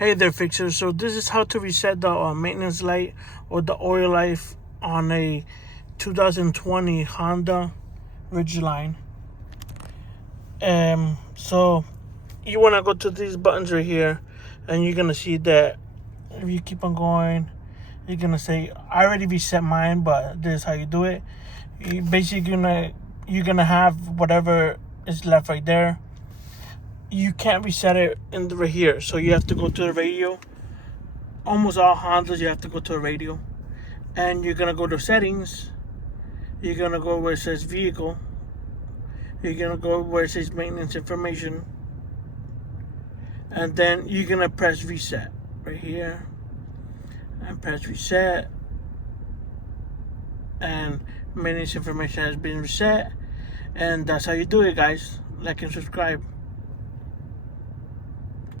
Hey there, fixers. So this is how to reset the maintenance light or the oil life on a 2020 Honda Ridgeline. So you want to go to these buttons right here, and you're gonna see that if you keep on going, you're gonna say, "I already reset mine," but this is how you do it. You're gonna have whatever is left right there. You can't reset it right here, so you have to go to the radio. Almost all Hondas, you have to go to a radio, and you're gonna go to settings. You're gonna go where it says vehicle. You're gonna go where it says maintenance information, and then you're gonna press reset right here, and press reset, and maintenance information has been reset, and that's how you do it, guys. Like and subscribe.